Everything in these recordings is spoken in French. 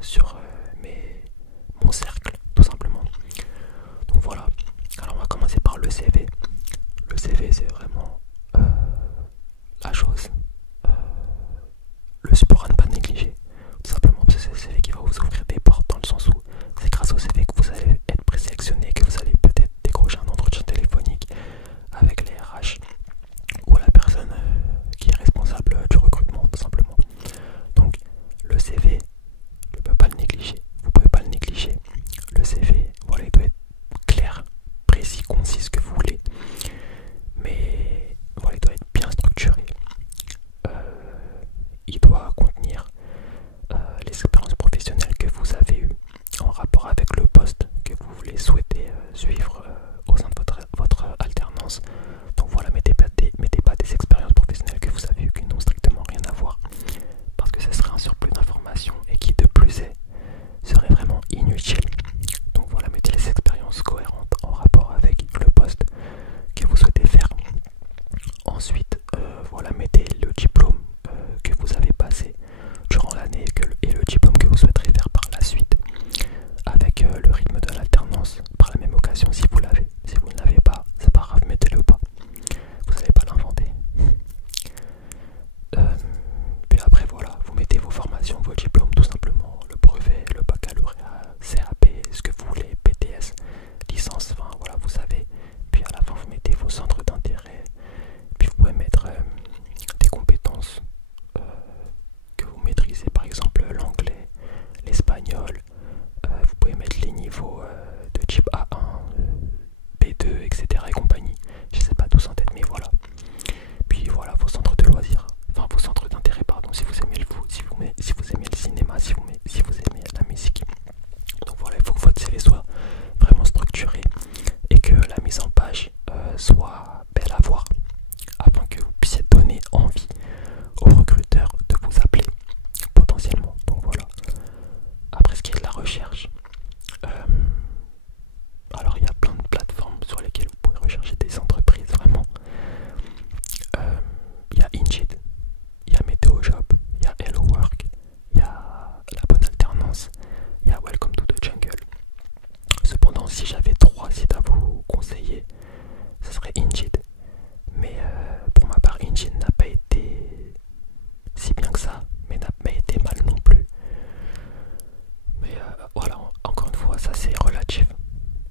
sur mon cercle, tout simplement. Donc voilà, alors on va commencer par le CV. Le CV, c'est vraiment la chose, le support à ne pas négliger. Tout simplement, parce que c'est le CV qui va vous ouvrir des portes, dans le sens où c'est grâce au CV que vous allez être présélectionné, que vous allez peut-être décrocher un entretien téléphonique avec les RH ou la personne qui est responsable du recrutement, tout simplement. Donc le CV, ne peut pas le négliger. Vous pouvez pas le négliger. Le CV, voilà, il doit être clair, précis, concis, ce que vous voulez. Mais voilà, il doit être bien structuré. Il doit contenir les expériences professionnelles que vous avez eues en rapport avec le poste que vous voulez souhaiter suivre au sein de votre alternance. Donc voilà, mettez pas des expériences professionnelles que vous avez eues qui n'ont strictement rien à voir, parce que ce serait un surplus d'informations et qui de plus est serait vraiment inutile. Donc voilà, mettez les expériences cohérentes en rapport avec le poste que vous souhaitez faire. Ensuite, voilà, mettez le diplôme que vous avez passé durant l'année et le diplôme que vous souhaiterez faire par la suite, avec le rythme de l'alternance par la même occasion si vous l'avez. Si vous ne l'avez pas, c'est pas grave, mettez-le pas. Vous n'allez pas l'inventer. Puis après voilà, vous mettez vos formations, vos diplômes, tout simplement, le brevet, le baccalauréat, CAP, ce que vous voulez, BTS, licence, enfin voilà, vous savez. Puis à la fin vous mettez vos centres d'intérêt, puis vous pouvez mettre des compétences que vous maîtrisez, par exemple l'anglais, l'espagnol, vous pouvez mettre les niveaux de type A1, B2, etc. et compagnie. Je sais pas tous en tête, mais voilà. Puis voilà, vos centres de loisirs, enfin vos centres d'intérêt, pardon, si vous aimez le foot, si vous aimez le cinéma, si vous aimez la musique. Donc voilà, il faut que votre CV soit vraiment structuré et que la mise en page soit belle à voir, afin que vous puissiez donner envie aux recruteurs de vous appeler potentiellement. Donc voilà. Après, ce qui est de la recherche, alors il y a plein de plateformes sur lesquelles vous pouvez rechercher des entreprises, vraiment. Il y a Indeed, il y a Meteojob, il y a Hello Work, il y a La Bonne Alternance, il y a Welcome to the Jungle. Cependant, si j'avais 3 sites à vous conseiller, ce serait Indeed. Mais pour ma part, Indeed n'a pas été si bien que ça, mais n'a pas été mal non plus. Mais voilà, encore une fois, ça c'est relatif.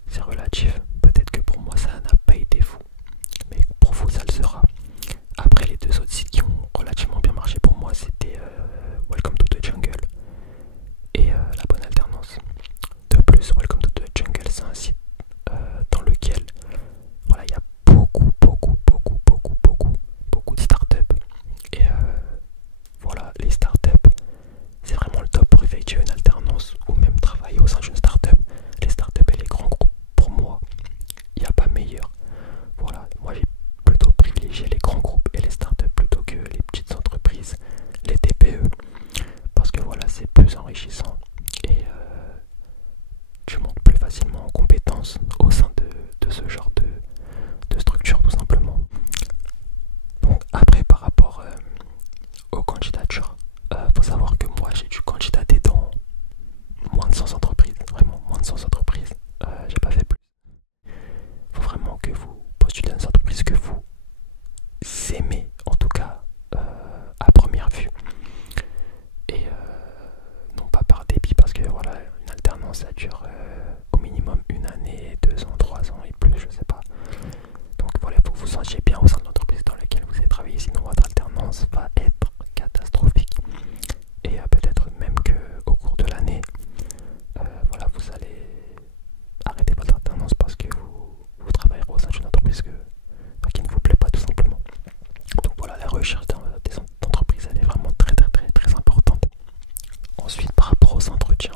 C'est relatif. Peut-être que pour moi ça n'a pas été fou, mais pour vous ça le sera. Après, les 2 autres sites qui ont relativement bien marché pour moi, c'était Welcome to the Jungle et La Bonne Alternance. De plus, Welcome to the Jungle, c'est un site dans lequel voilà, il y a beaucoup de startups. Et voilà, les startups, c'est vraiment le top pour effectuer une alternance ou même travailler au sein d'une startup. Les startups et les grands groupes, pour moi, il n'y a pas meilleur. Voilà, moi j'ai plutôt privilégié les grands groupes et les startups plutôt que les petites entreprises, les TPE, parce que voilà, c'est plus enrichissant et tu montes plus facilement en compétences au sein de ce genre de structure, tout simplement. Donc après, par rapport aux candidatures, faut savoir que moi j'ai dû candidater dans moins de 100 entreprises, vraiment moins de 100 entreprises, j'ai pas fait plus. Faut vraiment que vous postulez dans une entreprise que vous aimez, en tout cas à première vue, et non pas par dépit, parce que voilà, une alternance ça dure au minimum 1 année, 2 ans, 3 ans et plus, je sais pas. Donc voilà, il faut que vous sentiez bien au sein de l'entreprise dans laquelle vous allez travailler, sinon votre alternance va être catastrophique. Et peut-être même que au cours de l'année, voilà, vous allez arrêter votre alternance parce que vous travaillerez au sein d'une entreprise qui ne vous plaît pas, tout simplement. Donc voilà, la recherche d'entreprise, elle est vraiment très importante. Ensuite, par rapport aux entretiens,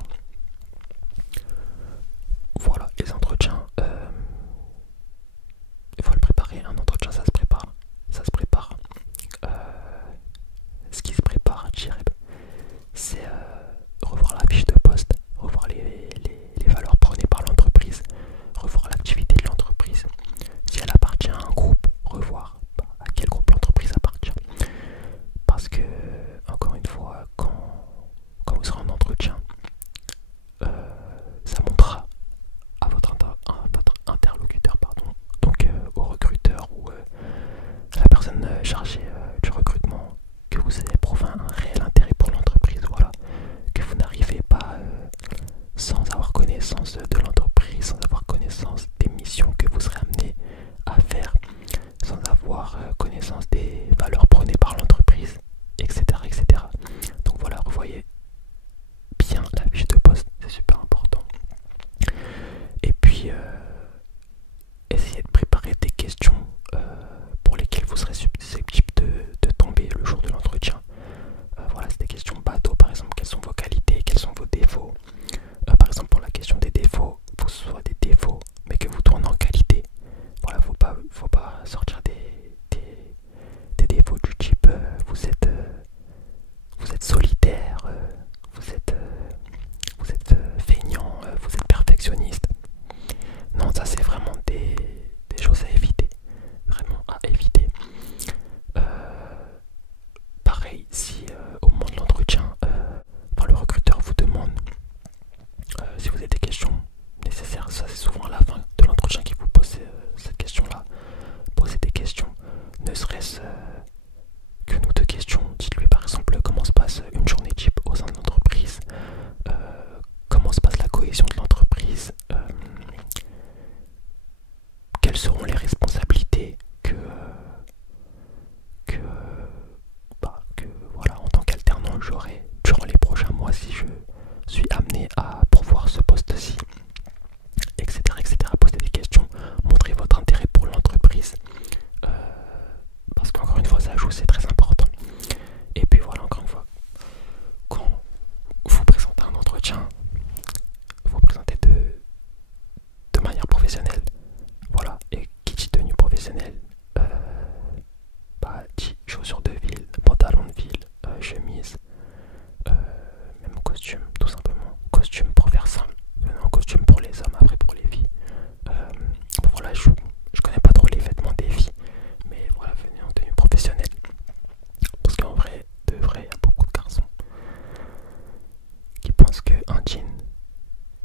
un jean,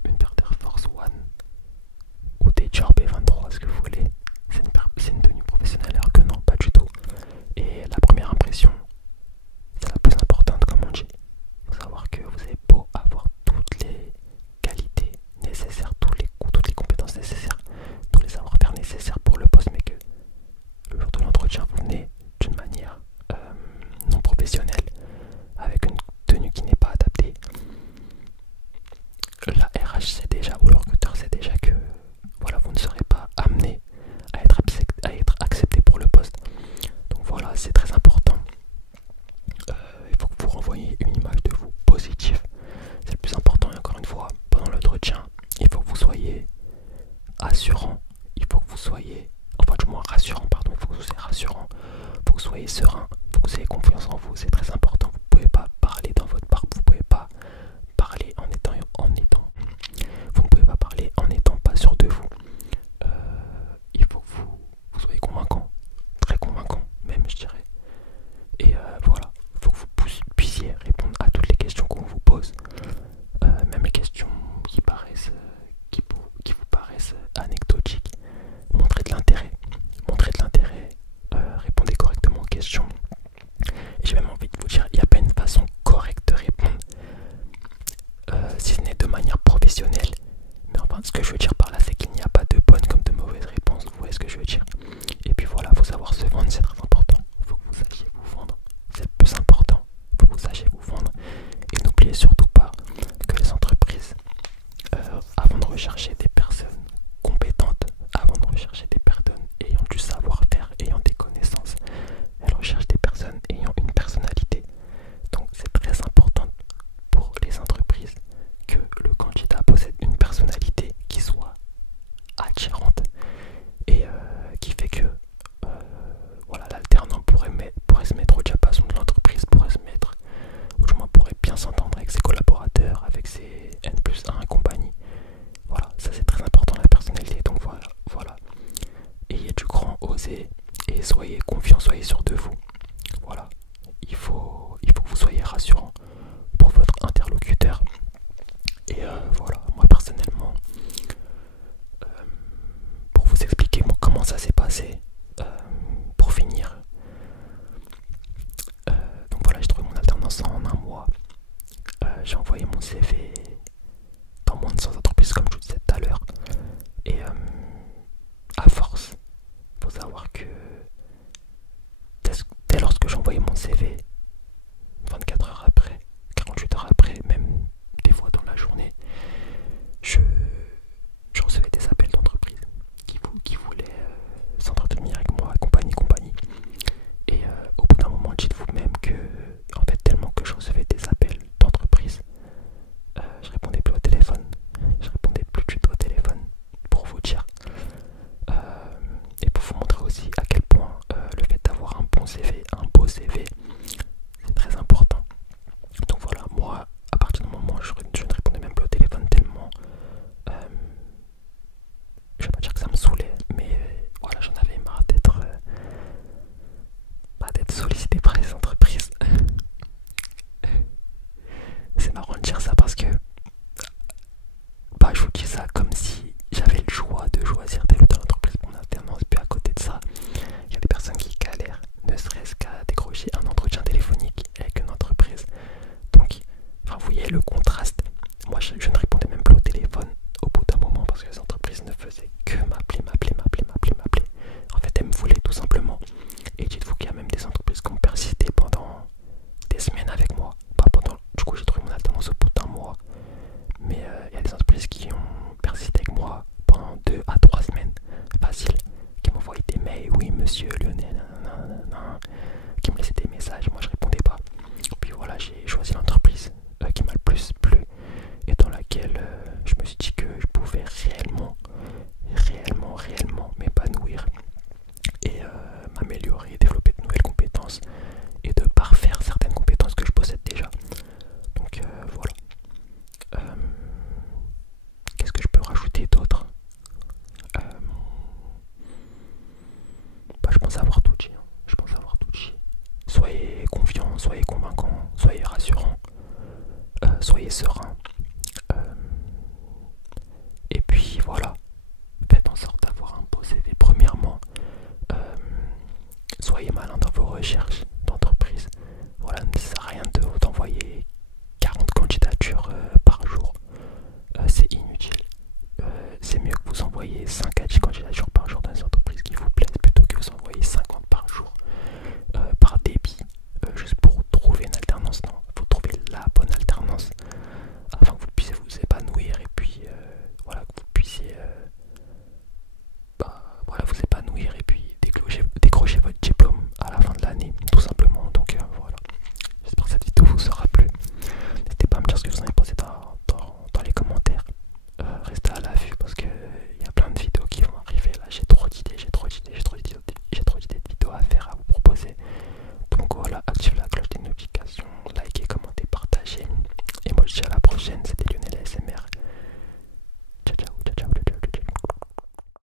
une paire d'Air Force One ou des Dior B23, ce que vous voulez. C'est une tenue professionnelle, alors que non, pas du tout. Et la première impression, c'est la plus importante, comme on dit. Il faut savoir que vous avez beau avoir toutes les qualités nécessaires, toutes les compétences nécessaires, tous les savoir-faire nécessaires pour le poste, mais que le jour de l'entretien, vous venez d'une manière non professionnelle, avec une tenue qui n'est pas adaptée. La RH sait déjà, ou le recruteur sait déjà que voilà, vous ne serez pas amené à être accepté pour le poste. Donc voilà, c'est très important. Il faut que vous renvoyiez une image de vous positive. C'est le plus important. Et encore une fois, pendant l'entretien, il faut que vous soyez assurant. Il faut que vous soyez, enfin du moins rassurant, pardon. Il faut que vous soyez rassurant. Il faut que vous soyez serein. Il faut que vous ayez confiance en vous. C'est très important. Vous ne pouvez pas parler dans votre barbe. Vous ne pouvez pas parler vous ne pouvez pas parler en n'étant pas sûr de vous. Il faut que vous soyez convaincant, très convaincant même, je dirais. Et voilà, il faut que vous puissiez répondre à toutes les questions qu'on vous pose, même les questions qui vous paraissent anecdotiques. Montrez de l'intérêt, répondez correctement aux questions. Et j'ai même envie de vous dire, il n'y a pas une façon correcte de répondre, si ce n'est de manière professionnelle. Mais enfin, ce que je veux dire par là, c'est qu'il n'y a pas de bonne comme de mauvaise réponse. Vous voyez ce que je veux dire? Et puis voilà, il faut savoir se vendre, c'est très important. Il faut que vous sachiez vous vendre, c'est le plus important. Il faut que vous sachiez vous vendre. Et n'oubliez surtout pas que les entreprises, avant de rechercher des personnes compétentes, avant de rechercher des personnes ayant du savoir-faire, ayant des connaissances, elles recherchent des personnes ayant une personnalité. Donc c'est très important pour les entreprises que le candidat possède une personnalité qui soit attirante et qui fait que voilà, l'alternant pourrait se mettre au diapason de l'entreprise, pourrait se mettre, ou du moins pourrait bien s'entendre avec ses collaborateurs, avec ses N+1 et compagnie. Voilà, ça c'est très important, la personnalité. Donc voilà. Ayez du grand, osez et soyez confiants, soyez sûr de vous. Voilà, il faut que vous soyez rassurant pour votre interlocuteur. Et voilà, moi personnellement, pour vous expliquer comment ça s'est passé, pour finir, donc voilà, j'ai trouvé mon alternance en un mois. J'ai envoyé mon CV dans moins de